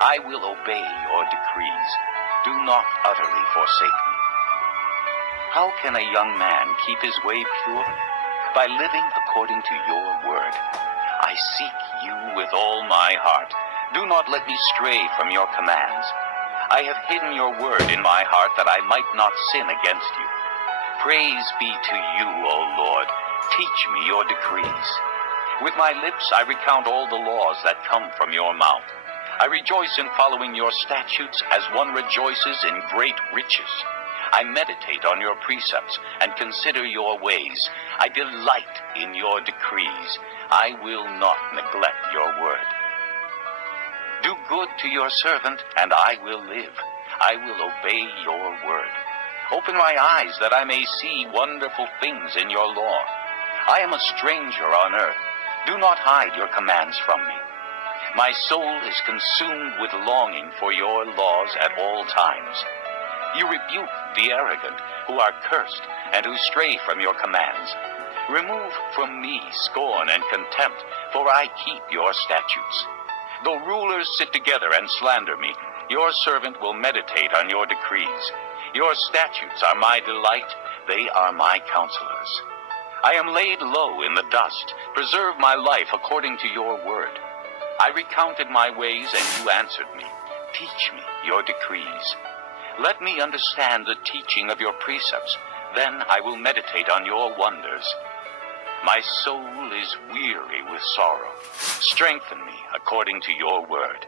I will obey your decrees. Do not utterly forsake me. How can a young man keep his way pure? By living according to your word. I seek you with all my heart. Do not let me stray from your commands. I have hidden your word in my heart that I might not sin against you. Praise be to you, O Lord. Teach me your decrees. With my lips I recount all the laws that come from your mouth. I rejoice in following your statutes as one rejoices in great riches. I meditate on your precepts and consider your ways. I delight in your decrees. I will not neglect your word. Do good to your servant, and I will live. I will obey your word. Open my eyes that I may see wonderful things in your law. I am a stranger on earth. Do not hide your commands from me. My soul is consumed with longing for your laws at all times. You rebuke the arrogant who are cursed and who stray from your commands. Remove from me scorn and contempt, for I keep your statutes. Though rulers sit together and slander me, your servant will meditate on your decrees. Your statutes are my delight. They are my counselors. I am laid low in the dust. Preserve my life according to your word. I recounted my ways, and you answered me. Teach me your decrees. Let me understand the teaching of your precepts. Then I will meditate on your wonders. My soul is weary with sorrow. Strengthen me according to your word.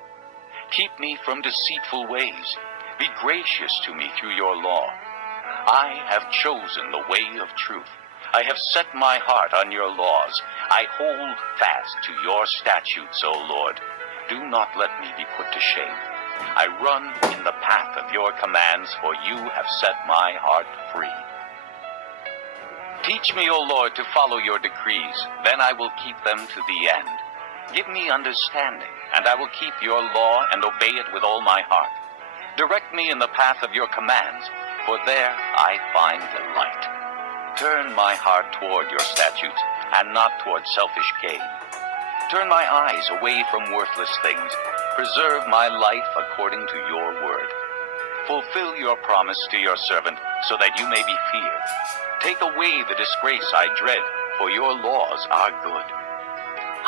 Keep me from deceitful ways. Be gracious to me through your law. I have chosen the way of truth. I have set my heart on your laws. I hold fast to your statutes, O Lord. Do not let me be put to shame. I run in the path of your commands, for you have set my heart free. Teach me, O Lord, to follow your decrees. Then I will keep them to the end. Give me understanding, and I will keep your law and obey it with all my heart. Direct me in the path of your commands, for there I find delight. Turn my heart toward your statutes, and not toward selfish gain. Turn my eyes away from worthless things. Preserve my life according to your word. Fulfill your promise to your servant, so that you may be feared. Take away the disgrace I dread, for your laws are good.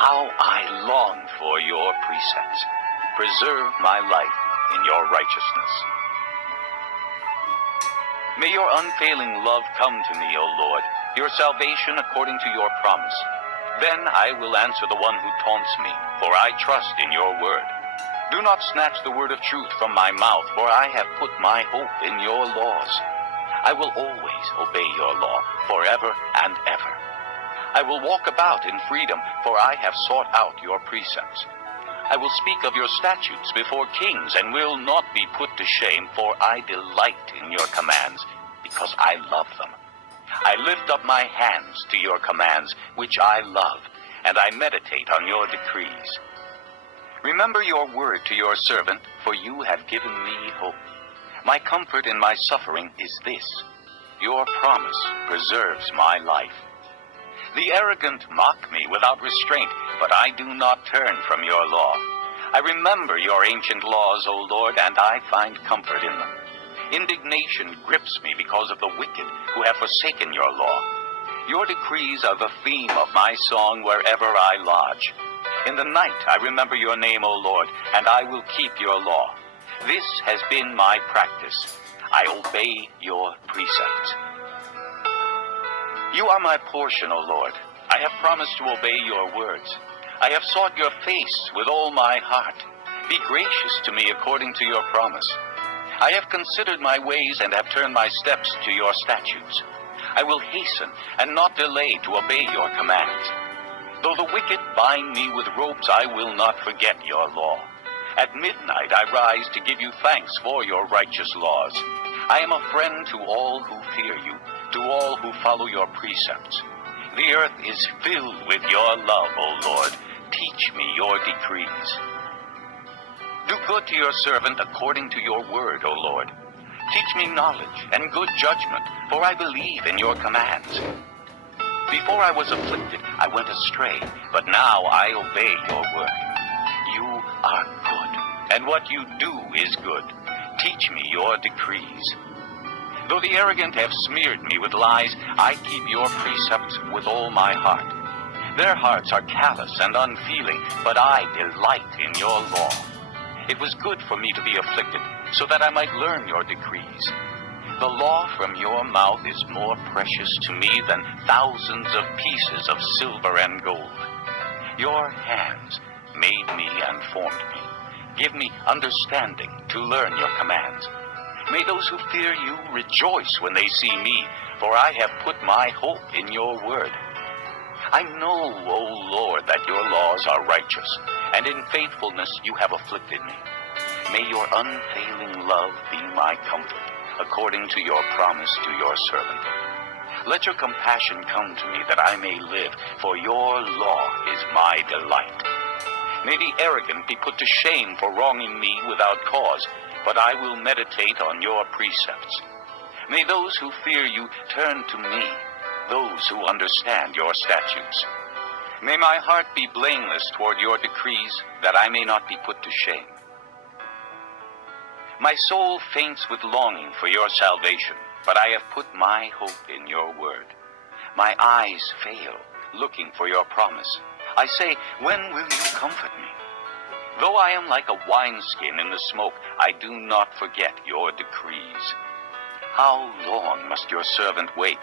How I long for your precepts. Preserve my life in your righteousness. May your unfailing love come to me, O Lord, your salvation according to your promise. Then I will answer the one who taunts me, for I trust in your word. Do not snatch the word of truth from my mouth, for I have put my hope in your laws. I will always obey your law, forever and ever. I will walk about in freedom, for I have sought out your precepts. I will speak of your statutes before kings, and will not be put to shame, for I delight in your commands, because I love them. I lift up my hands to your commands, which I love, and I meditate on your decrees. Remember your word to your servant, for you have given me hope. My comfort in my suffering is this: your promise preserves my life. The arrogant mock me without restraint, but I do not turn from your law. I remember your ancient laws, O Lord, and I find comfort in them. Indignation grips me because of the wicked who have forsaken your law. Your decrees are the theme of my song wherever I lodge. In the night I remember your name, O Lord, and I will keep your law. This has been my practice. I obey your precepts. You are my portion, O Lord. I have promised to obey your words. I have sought your face with all my heart. Be gracious to me according to your promise. I have considered my ways and have turned my steps to your statutes. I will hasten and not delay to obey your commands. Though the wicked bind me with ropes, I will not forget your law. At midnight I rise to give you thanks for your righteous laws. I am a friend to all who fear you, to all who follow your precepts. The earth is filled with your love, O Lord. Teach me your decrees. Do good to your servant according to your word, O Lord. Teach me knowledge and good judgment, for I believe in your commands. Before I was afflicted, I went astray, but now I obey your word. You are good, and what you do is good. Teach me your decrees. Though the arrogant have smeared me with lies, I keep your precepts with all my heart. Their hearts are callous and unfeeling, but I delight in your law. It was good for me to be afflicted, so that I might learn your decrees. The law from your mouth is more precious to me than thousands of pieces of silver and gold. Your hands made me and formed me. Give me understanding to learn your commands. May those who fear you rejoice when they see me, for I have put my hope in your word. I know, O Lord, that your laws are righteous, and in faithfulness you have afflicted me. May your unfailing love be my comfort, according to your promise to your servant. Let your compassion come to me that I may live, for your law is my delight. May the arrogant be put to shame for wronging me without cause, but I will meditate on your precepts. May those who fear you turn to me, those who understand your statutes. May my heart be blameless toward your decrees, that I may not be put to shame. My soul faints with longing for your salvation, but I have put my hope in your word. My eyes fail, looking for your promise. I say, when will you comfort me? Though I am like a wineskin in the smoke, I do not forget your decrees. How long must your servant wait?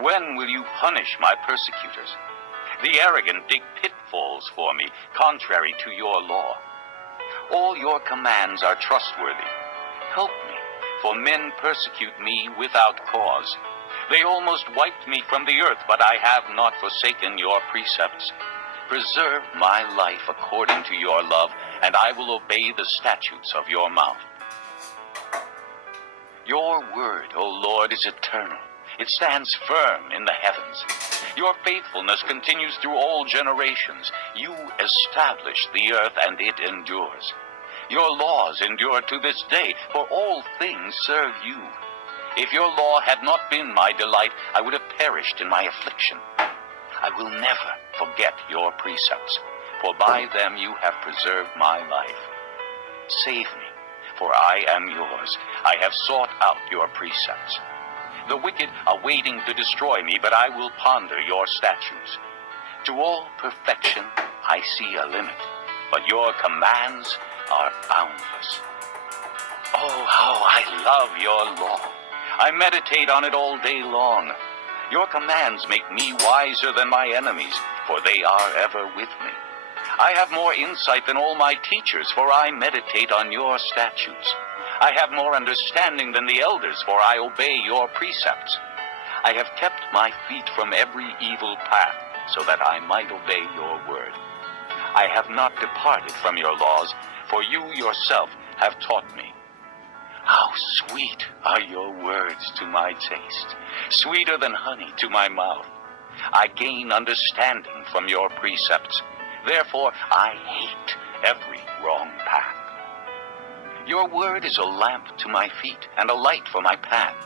When will you punish my persecutors? The arrogant dig pitfalls for me, contrary to your law. All your commands are trustworthy. Help me, for men persecute me without cause. They almost wiped me from the earth, but I have not forsaken your precepts. Preserve my life according to your love, and I will obey the statutes of your mouth. Your word, O Lord, is eternal. It stands firm in the heavens. Your faithfulness continues through all generations. You established the earth, and it endures. Your laws endure to this day, for all things serve you. If your law had not been my delight, I would have perished in my affliction. I will never forget your precepts, for by them you have preserved my life. Save me, for I am yours. I have sought out your precepts. The wicked are waiting to destroy me, but I will ponder your statutes. To all perfection I see a limit, but your commands are boundless. Oh, how I love your law. I meditate on it all day long. Your commands make me wiser than my enemies, for they are ever with me. I have more insight than all my teachers, for I meditate on your statutes. I have more understanding than the elders, for I obey your precepts. I have kept my feet from every evil path, so that I might obey your word. I have not departed from your laws, for you yourself have taught me. How sweet are your words to my taste, sweeter than honey to my mouth. I gain understanding from your precepts. Therefore, I hate every wrong path. Your word is a lamp to my feet and a light for my path.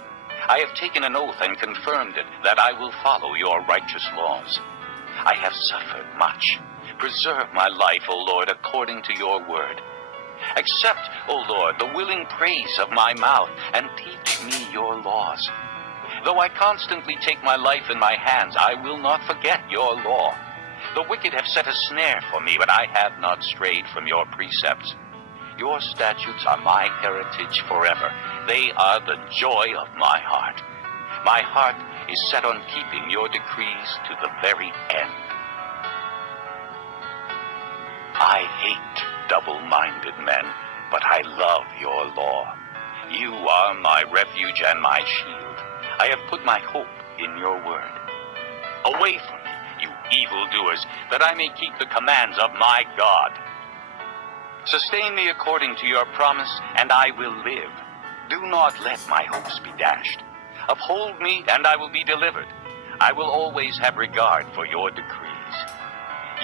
I have taken an oath and confirmed it, that I will follow your righteous laws. I have suffered much. Preserve my life, O Lord, according to your word. Accept, O Lord, the willing praise of my mouth, and teach me your laws. Though I constantly take my life in my hands, I will not forget your law. The wicked have set a snare for me, but I have not strayed from your precepts. Your statutes are my heritage forever. They are the joy of my heart. My heart is set on keeping your decrees to the very end. I hate double-minded men, but I love your law. You are my refuge and my shield. I have put my hope in your word. Away from me, you evildoers, that I may keep the commands of my God. Sustain me according to your promise, and I will live. Do not let my hopes be dashed. Uphold me, and I will be delivered. I will always have regard for your decrees.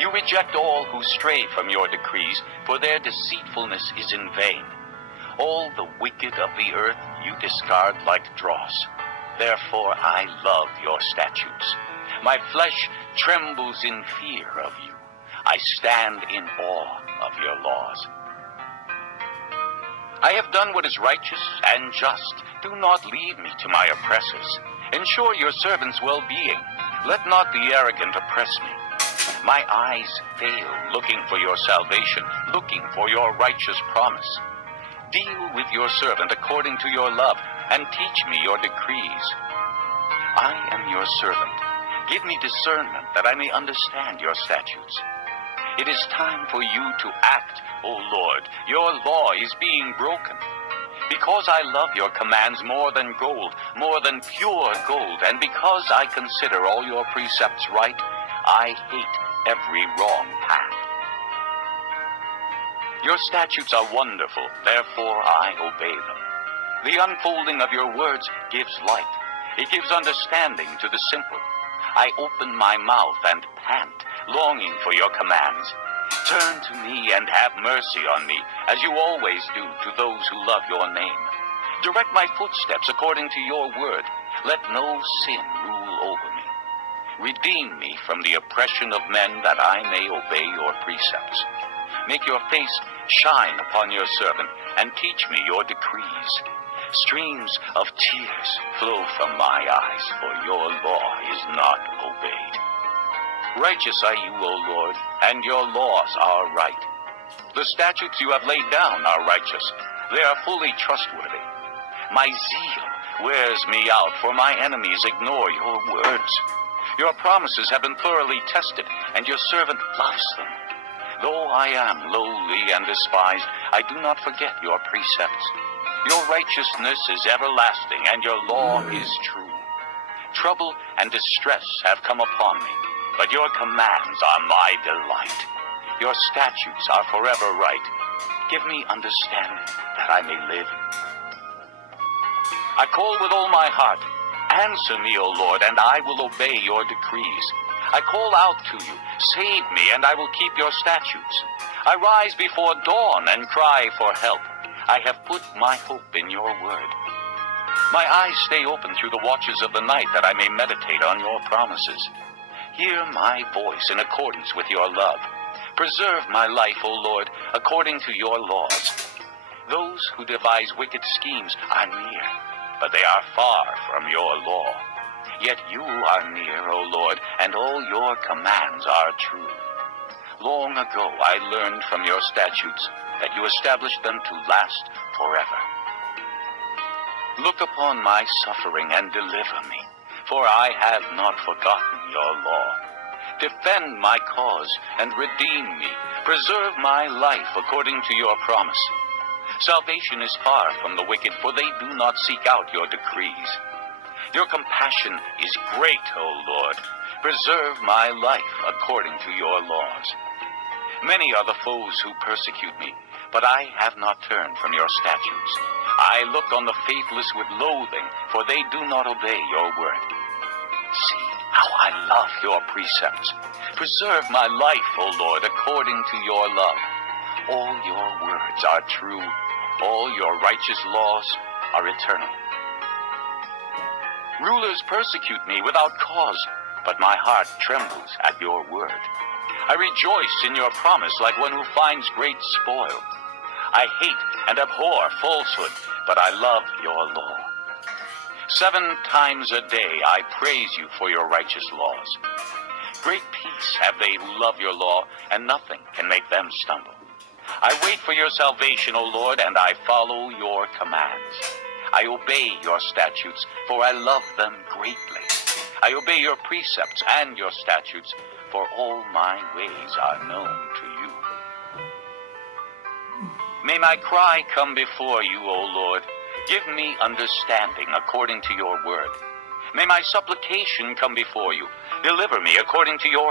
You reject all who stray from your decrees, for their deceitfulness is in vain. All the wicked of the earth you discard like dross. Therefore I love your statutes. My flesh trembles in fear of you. I stand in awe of your laws. I have done what is righteous and just. Do not lead me to my oppressors. Ensure your servant's well-being. Let not the arrogant oppress me. My eyes fail looking for your salvation, looking for your righteous promise. Deal with your servant according to your love, and teach me your decrees. I am your servant. Give me discernment that I may understand your statutes. It is time for you to act, O Lord. Your law is being broken. Because I love your commands more than gold, more than pure gold, and because I consider all your precepts right, I hate every wrong path. Your statutes are wonderful, therefore I obey them. The unfolding of your words gives light. It gives understanding to the simple. I open my mouth and pant, longing for your commands. Turn to me and have mercy on me, as you always do to those who love your name. Direct my footsteps according to your word. Let no sin rule over me. Redeem me from the oppression of men, that I may obey your precepts. Make your face shine upon your servant, and teach me your decrees. Streams of tears flow from my eyes, for your law is not obeyed. Righteous are you, O Lord, and your laws are right. The statutes you have laid down are righteous. They are fully trustworthy. My zeal wears me out, for my enemies ignore your words. Your promises have been thoroughly tested, and your servant loves them. Though I am lowly and despised, I do not forget your precepts. Your righteousness is everlasting, and your law is true. Trouble and distress have come upon me, but your commands are my delight. Your statutes are forever right. Give me understanding, that I may live. I call with all my heart. Answer me, O Lord, and I will obey your decrees. I call out to you. Save me, and I will keep your statutes. I rise before dawn and cry for help. I have put my hope in your word. My eyes stay open through the watches of the night, that I may meditate on your promises. Hear my voice in accordance with your love. Preserve my life, O Lord, according to your laws. Those who devise wicked schemes are near, but they are far from your law. Yet you are near, O Lord, and all your commands are true. Long ago I learned from your statutes that you established them to last forever. Look upon my suffering and deliver me, for I have not forgotten your law. Defend my cause and redeem me. Preserve my life according to your promise. Salvation is far from the wicked, for they do not seek out your decrees. Your compassion is great, O Lord. Preserve my life according to your laws. Many are the foes who persecute me, but I have not turned from your statutes. I look on the faithless with loathing, for they do not obey your word. See how I love your precepts. Preserve my life, O Lord, according to your love. All your words are true. All your righteous laws are eternal. Rulers persecute me without cause, but my heart trembles at your word. I rejoice in your promise like one who finds great spoil. I hate and abhor falsehood, but I love your law. 7 times a day I praise you for your righteous laws. Great peace have they who love your law, and nothing can make them stumble. I wait for your salvation, O Lord, and I follow your commands. I obey your statutes, for I love them greatly. I obey your precepts and your statutes, for all my ways are known to you. May my cry come before you, O Lord. Give me understanding according to your word. May my supplication come before you. Deliver me according to your